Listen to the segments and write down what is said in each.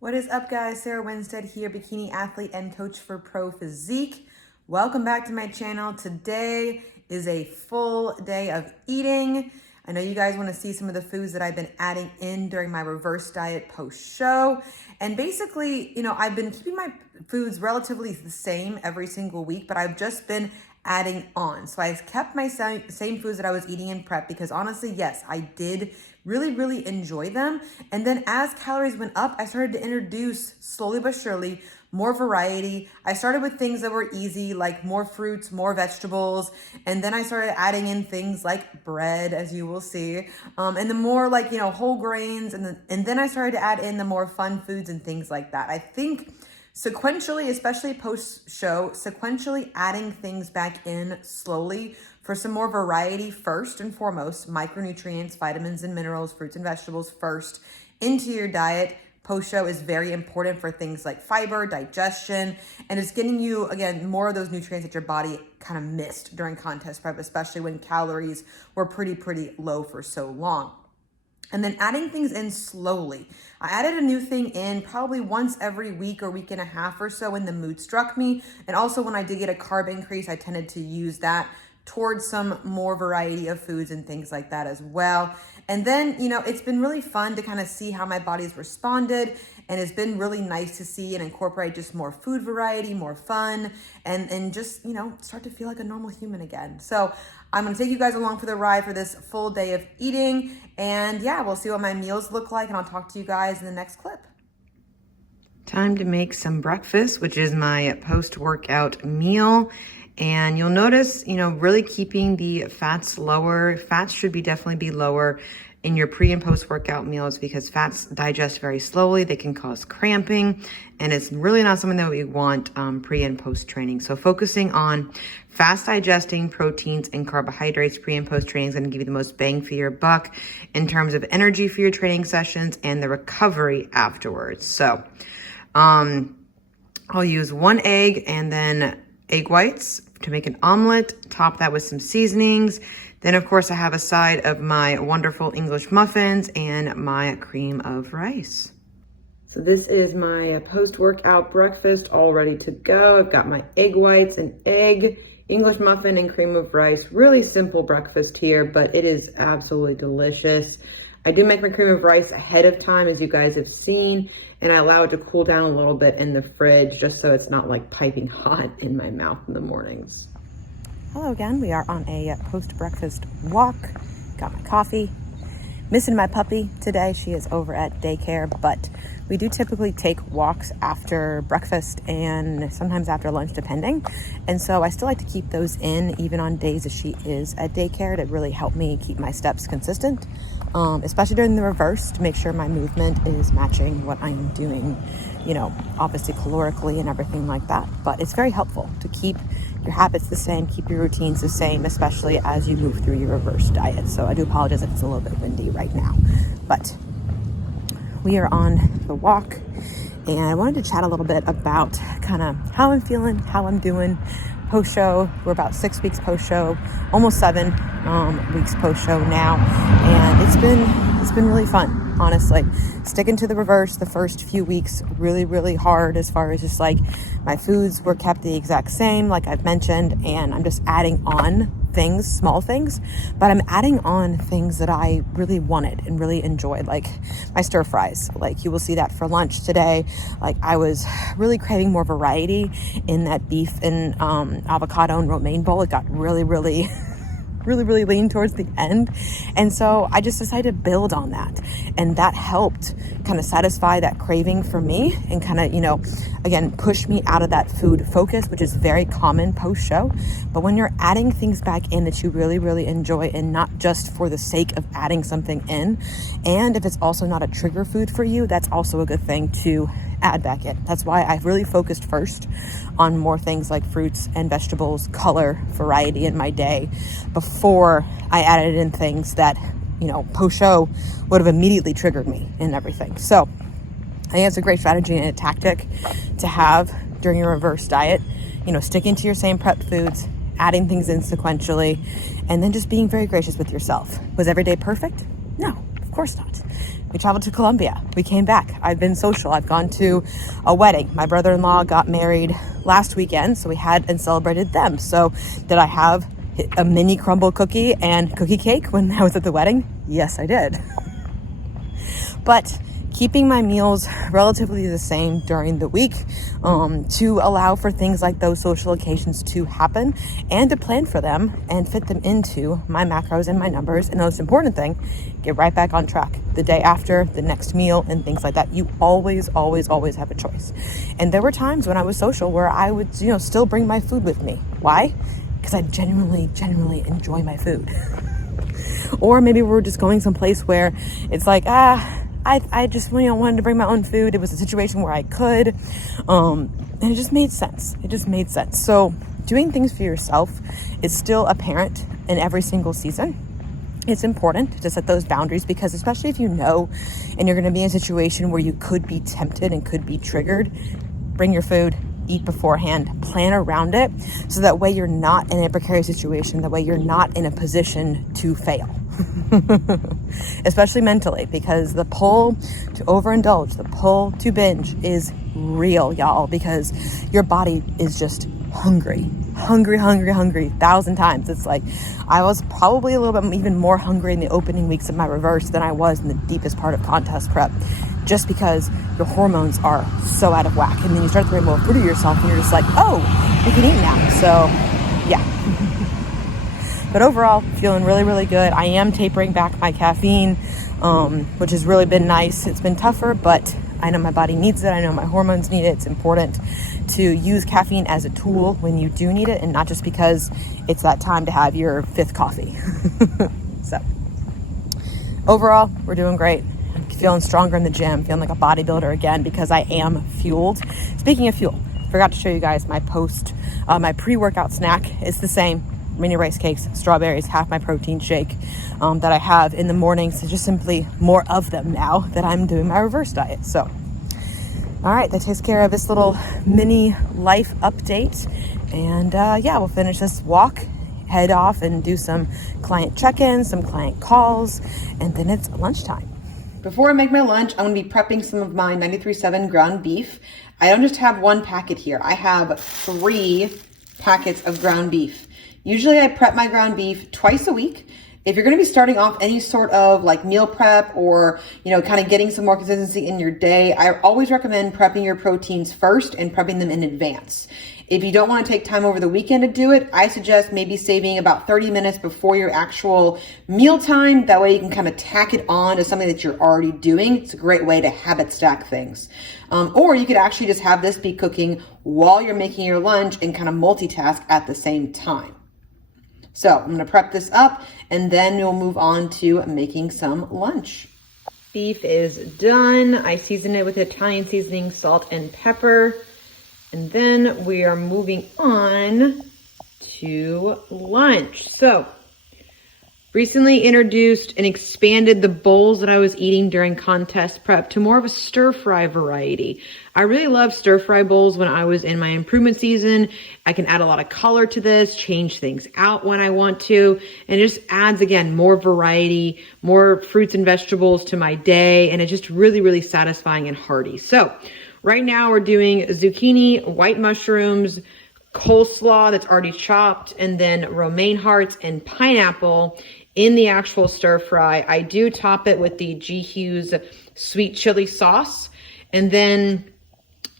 What is up, guys? Sarah Winstead here, bikini athlete and coach for Pro Physique. Welcome back to my channel. Today is a full day of eating. I know you guys want to see some of the foods that I've been adding in during my reverse diet post-show. And basically, I've been keeping my foods relatively the same every single week, but I've just been adding on. So I kept my same foods that I was eating in prep because honestly, yes, I did really enjoy them. And then as calories went up, I started to introduce slowly but surely more variety. I started with things that were easy, like more fruits, more vegetables. And then I started adding in things like bread, as you will see, and the more like, whole grains. And then I started to add in the more fun foods and things like that. I think sequentially, especially post-show, sequentially adding things back in slowly for some more variety first and foremost, micronutrients, vitamins and minerals, fruits and vegetables first into your diet. Post-show is very important for things like fiber, digestion, and it's getting you, again, more of those nutrients that your body kind of missed during contest prep, especially when calories were pretty low for so long. And then adding things in slowly. I added a new thing in probably once every week or week and a half or so when the mood struck me. And also when I did get a carb increase, I tended to use that towards some more variety of foods and things like that as well. And then, it's been really fun to kind of see how my body's responded. And it's been really nice to see and incorporate just more food variety, more fun, and just, start to feel like a normal human again. So I'm gonna take you guys along for the ride for this full day of eating. And yeah, we'll see what my meals look like, and I'll talk to you guys in the next clip. Time to make some breakfast, which is my post-workout meal. And you'll notice, really keeping the fats lower. Fats should definitely be lower in your pre and post-workout meals because fats digest very slowly. They can cause cramping, and it's really not something that we want pre and post-training. So focusing on fast digesting proteins and carbohydrates pre and post-training is going to give you the most bang for your buck in terms of energy for your training sessions and the recovery afterwards. So I'll use 1 egg and then egg whites to make an omelet, top that with some seasonings. Then of course I have a side of my wonderful English muffins and my cream of rice. So this is my post-workout breakfast all ready to go. I've got my egg whites, an egg, English muffin, and cream of rice. Really simple breakfast here, but it is absolutely delicious. I did make my cream of rice ahead of time, as you guys have seen, and I allow it to cool down a little bit in the fridge just so it's not like piping hot in my mouth in the mornings. Hello again. We are on a post-breakfast walk. Got my coffee. Missing my puppy today. She is over at daycare, but we do typically take walks after breakfast and sometimes after lunch, depending. And so I still like to keep those in even on days that she is at daycare to really help me keep my steps consistent, especially during the reverse, to make sure my movement is matching what I'm doing, obviously calorically and everything like that. But it's very helpful to keep your habits the same, keep your routines the same, especially as you move through your reverse diet. So I do apologize if it's a little bit windy right now, but we are on the walk, and I wanted to chat a little bit about kind of how I'm feeling, how I'm doing post-show. We're about 6 weeks post-show, almost 7 weeks post-show now, and it's been really fun, honestly. Sticking to the reverse the first few weeks, really hard as far as just like my foods were kept the exact same, like I've mentioned, and I'm just adding on things, small things, but I'm adding on things that I really wanted and really enjoyed, like my stir fries. Like you will see that for lunch today. Like I was really craving more variety in that beef and avocado and romaine bowl. It got really lean towards the end. And so I just decided to build on that. And that helped kind of satisfy that craving for me and kind of, again, push me out of that food focus, which is very common post-show. But when you're adding things back in that you really enjoy, and not just for the sake of adding something in, and if it's also not a trigger food for you, that's also a good thing to add back in. That's why I've really focused first on more things like fruits and vegetables, color, variety in my day before I added in things that, post-show would have immediately triggered me and everything. So I think it's a great strategy and a tactic to have during your reverse diet, sticking to your same prep foods, adding things in sequentially, and then just being very gracious with yourself. Was every day perfect? No, of course not. We traveled to Colombia. We came back. I've been social. I've gone to a wedding. My brother-in-law got married last weekend, so we had and celebrated them. So did I have a mini crumble cookie and cookie cake when I was at the wedding? Yes, I did. But keeping my meals relatively the same during the week to allow for things like those social occasions to happen and to plan for them and fit them into my macros and my numbers. And the most important thing, get right back on track the day after, the next meal, and things like that. You always, always, always have a choice. And there were times when I was social where I would, still bring my food with me. Why? Because I genuinely enjoy my food. Or maybe we're just going someplace where it's like, I just wanted to bring my own food. It was a situation where I could, and it just made sense. So doing things for yourself is still apparent in every single season. It's important to set those boundaries because especially if you know and you're going to be in a situation where you could be tempted and could be triggered, bring your food, eat beforehand, plan around it, so that way you're not in a precarious situation, that way you're not in a position to fail. Especially mentally, because the pull to overindulge, the pull to binge is real, y'all, because your body is just hungry 1,000 times. It's like I was probably a little bit even more hungry in the opening weeks of my reverse than I was in the deepest part of contest prep, just because your hormones are so out of whack. And then you start to bring more food to yourself and you're just like, oh, you can eat now. So yeah. But overall, feeling really good. I am tapering back my caffeine, which has really been nice. It's been tougher, but I know my body needs it. I know my hormones need it. It's important to use caffeine as a tool when you do need it, and not just because it's that time to have your 5th coffee. So overall, we're doing great. I'm feeling stronger in the gym, feeling like a bodybuilder again because I am fueled. Speaking of fuel, forgot to show you guys my my pre-workout snack. It's the same. Mini rice cakes, strawberries, half my protein shake that I have in the mornings. So just simply more of them now that I'm doing my reverse diet. So, all right, that takes care of this little mini life update. And yeah, we'll finish this walk, head off and do some client check-ins, some client calls, and then it's lunchtime. Before I make my lunch, I'm gonna be prepping some of my 93.7 ground beef. I don't just have one packet here. I have 3 packets of ground beef. Usually I prep my ground beef twice a week. If you're going to be starting off any sort of like meal prep or, kind of getting some more consistency in your day, I always recommend prepping your proteins first and prepping them in advance. If you don't want to take time over the weekend to do it, I suggest maybe saving about 30 minutes before your actual meal time. That way you can kind of tack it on to something that you're already doing. It's a great way to habit stack things. Or you could actually just have this be cooking while you're making your lunch and kind of multitask at the same time. So I'm going to prep this up and then we'll move on to making some lunch. Beef is done. I seasoned it with Italian seasoning, salt, and pepper. And then we are moving on to lunch. So recently introduced and expanded the bowls that I was eating during contest prep to more of a stir fry variety. I really loved stir fry bowls when I was in my improvement season. I can add a lot of color to this, change things out when I want to, and it just adds, again, more variety, more fruits and vegetables to my day, and it's just really satisfying and hearty. So right now we're doing zucchini, white mushrooms, coleslaw that's already chopped, and then romaine hearts and pineapple in the actual stir fry. I do top it with the G. Hughes sweet chili sauce, and then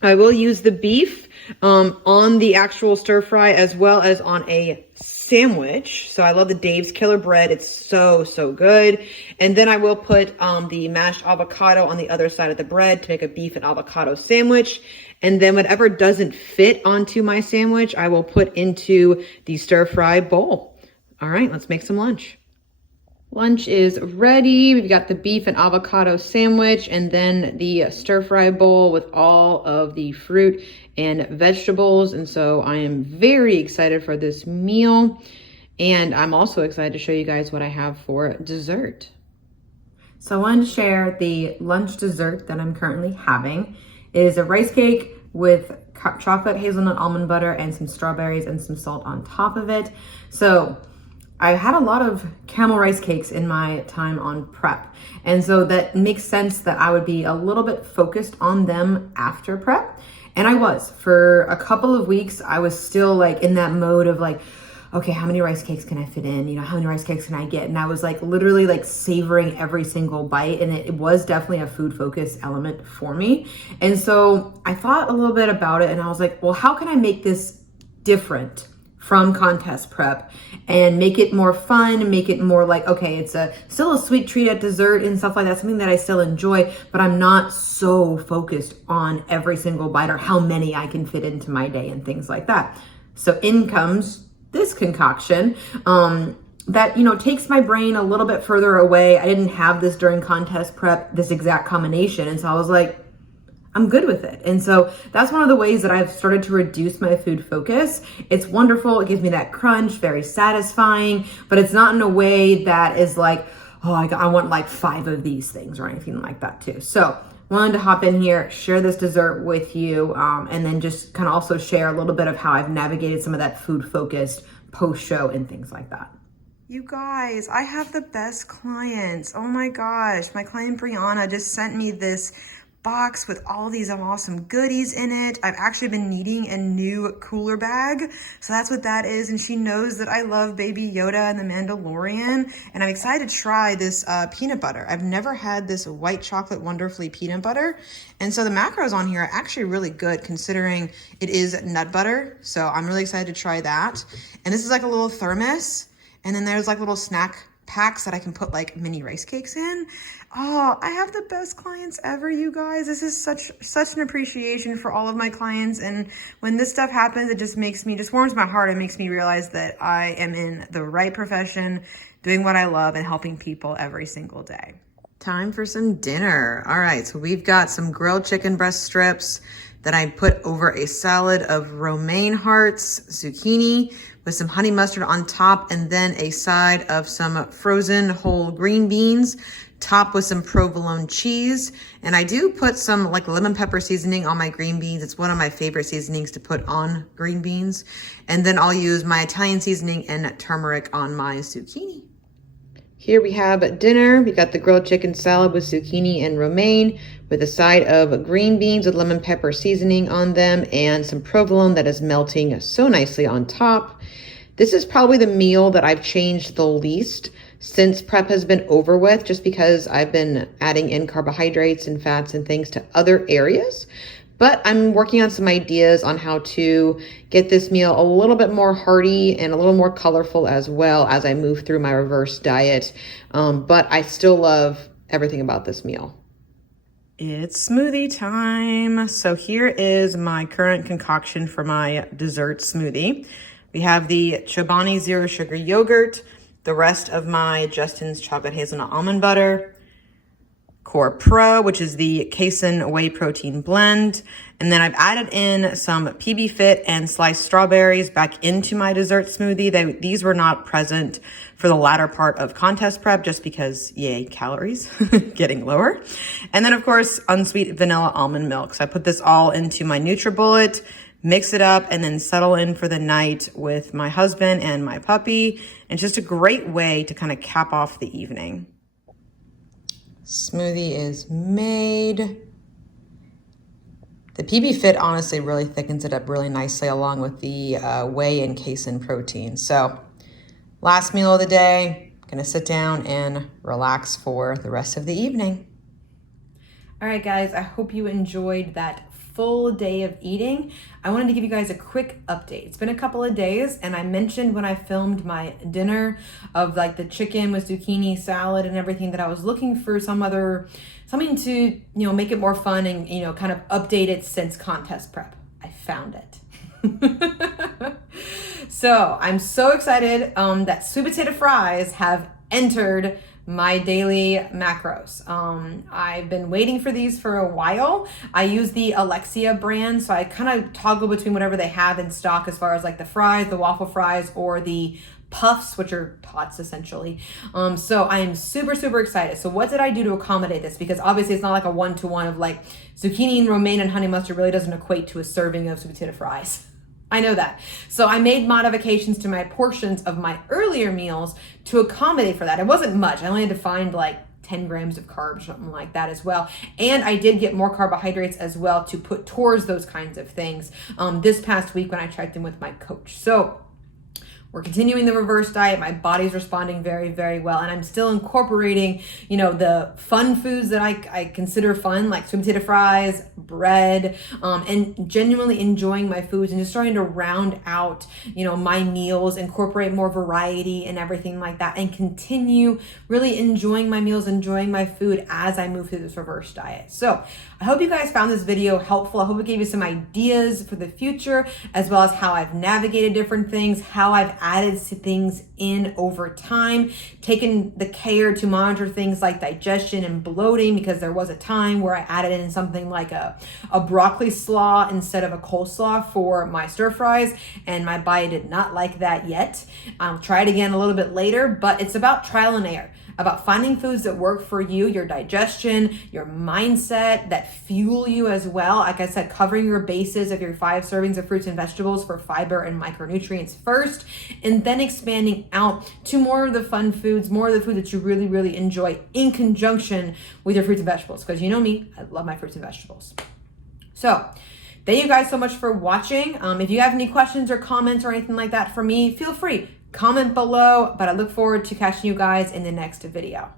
I will use the beef on the actual stir fry as well as on a sandwich. So I love the Dave's Killer Bread. It's so good. And then I will put the mashed avocado on the other side of the bread to make a beef and avocado sandwich. And then whatever doesn't fit onto my sandwich, I will put into the stir fry bowl. All right, let's make some lunch. Lunch is ready. We've got the beef and avocado sandwich and then the stir fry bowl with all of the fruit and vegetables. And so I am very excited for this meal. And I'm also excited to show you guys what I have for dessert. So I wanted to share the lunch dessert that I'm currently having. It is a rice cake with chocolate hazelnut almond butter and some strawberries and some salt on top of it. So I had a lot of camel rice cakes in my time on prep. And so that makes sense that I would be a little bit focused on them after prep. And I was. For a couple of weeks, I was still like in that mode of like, okay, how many rice cakes can I fit in? You know, how many rice cakes can I get? And I was like literally like savoring every single bite. And it was definitely a food focus element for me. And so I thought a little bit about it and I was like, well, how can I make this different from contest prep and make it more fun, make it more like, okay, it's still a sweet treat at dessert and stuff like that, something that I still enjoy, but I'm not so focused on every single bite or how many I can fit into my day and things like that. So in comes this concoction that, you know, takes my brain a little bit further away. I didn't have this during contest prep, this exact combination. And so I was like, I'm good with it. And so that's one of the ways that I've started to reduce my food focus. It's wonderful. It gives me that crunch, very satisfying, but it's not in a way that is like, oh, I want like 5 of these things or anything like that too. So wanted to hop in here, share this dessert with you, and then just kind of also share a little bit of how I've navigated some of that food focused post-show and things like that. You guys, I have the best clients. Oh my gosh. My client Brianna just sent me this box with all these awesome goodies in it. I've actually been needing a new cooler bag, so that's what that is. And she knows that I love Baby Yoda and the Mandalorian, and I'm excited to try this peanut butter. I've never had this white chocolate wonderfully peanut butter, and so the macros on here are actually really good considering it is nut butter. So I'm really excited to try that. And this is like a little thermos, and then there's like little snack packs that I can put like mini rice cakes in. Oh, I have the best clients ever, you guys. This is such an appreciation for all of my clients. And when this stuff happens, it just warms my heart and makes me realize that I am in the right profession, doing what I love and helping people every single day. Time for some dinner. All right, so we've got some grilled chicken breast strips that I put over a salad of romaine hearts, zucchini, with some honey mustard on top, and then a side of some frozen whole green beans, topped with some provolone cheese. And I do put some like lemon pepper seasoning on my green beans. It's one of my favorite seasonings to put on green beans. And then I'll use my Italian seasoning and turmeric on my zucchini. Here we have dinner. We got the grilled chicken salad with zucchini and romaine with a side of green beans with lemon pepper seasoning on them and some provolone that is melting so nicely on top. This is probably the meal that I've changed the least since prep has been over with, just because I've been adding in carbohydrates and fats and things to other areas. But I'm working on some ideas on how to get this meal a little bit more hearty and a little more colorful as well as I move through my reverse diet. But I still love everything about this meal. It's smoothie time. So here is my current concoction for my dessert smoothie. We have the Chobani Zero Sugar Yogurt, the rest of my Justin's Chocolate Hazelnut Almond Butter, Core Pro, which is the casein whey protein blend. And then I've added in some PB Fit and sliced strawberries back into my dessert smoothie. These were not present for the latter part of contest prep just because, yay, calories getting lower. And then, of course, unsweet vanilla almond milk. So I put this all into my NutriBullet, mix it up, and then settle in for the night with my husband and my puppy. And just a great way to kind of cap off the evening. Smoothie is made. The PB Fit honestly really thickens it up really nicely along with the whey and casein protein. So last meal of the day, gonna sit down and relax for the rest of the evening. All right, guys, I hope you enjoyed that full day of eating. I wanted to give you guys a quick update. It's been a couple of days, and I mentioned when I filmed my dinner of like the chicken with zucchini salad and everything that I was looking for something to, you know, make it more fun and, you know, kind of update it since contest prep. I found it. So I'm so excited that sweet potato fries have entered my daily macros. I've been waiting for these for a while. I use the Alexia brand, so I kind of toggle between whatever they have in stock as far as like the fries, the waffle fries, or the puffs, which are tots essentially. So I am super, super excited. So what did I do to accommodate this? Because obviously it's not like a one-to-one of like zucchini and romaine and honey mustard really doesn't equate to a serving of sweet potato fries. I know that. So I made modifications to my portions of my earlier meals to accommodate for that. It wasn't much. I only had to find like 10 grams of carbs, something like that as well. And I did get more carbohydrates as well to put towards those kinds of things this past week when I checked in with my coach. So we're continuing the reverse diet. My body's responding very, very well. And I'm still incorporating, you know, the fun foods that I consider fun, like sweet potato fries, bread, and genuinely enjoying my foods and just starting to round out, you know, my meals, incorporate more variety and everything like that, and continue really enjoying my meals, enjoying my food as I move through this reverse diet. So I hope you guys found this video helpful. I hope it gave you some ideas for the future, as well as how I've navigated different things, how I've added things in over time, taken the care to monitor things like digestion and bloating, because there was a time where I added in something like a broccoli slaw instead of a coleslaw for my stir fries, and my body did not like that yet. I'll try it again a little bit later, but it's about trial and error, about finding foods that work for you, your digestion, your mindset, that fuel you as well. Like I said, covering your bases of your 5 servings of fruits and vegetables for fiber and micronutrients first, and then expanding out to more of the fun foods, more of the food that you really, really enjoy in conjunction with your fruits and vegetables. Because you know me, I love my fruits and vegetables. So thank you guys so much for watching. If you have any questions or comments or anything like that for me, feel free. Comment below, but I look forward to catching you guys in the next video.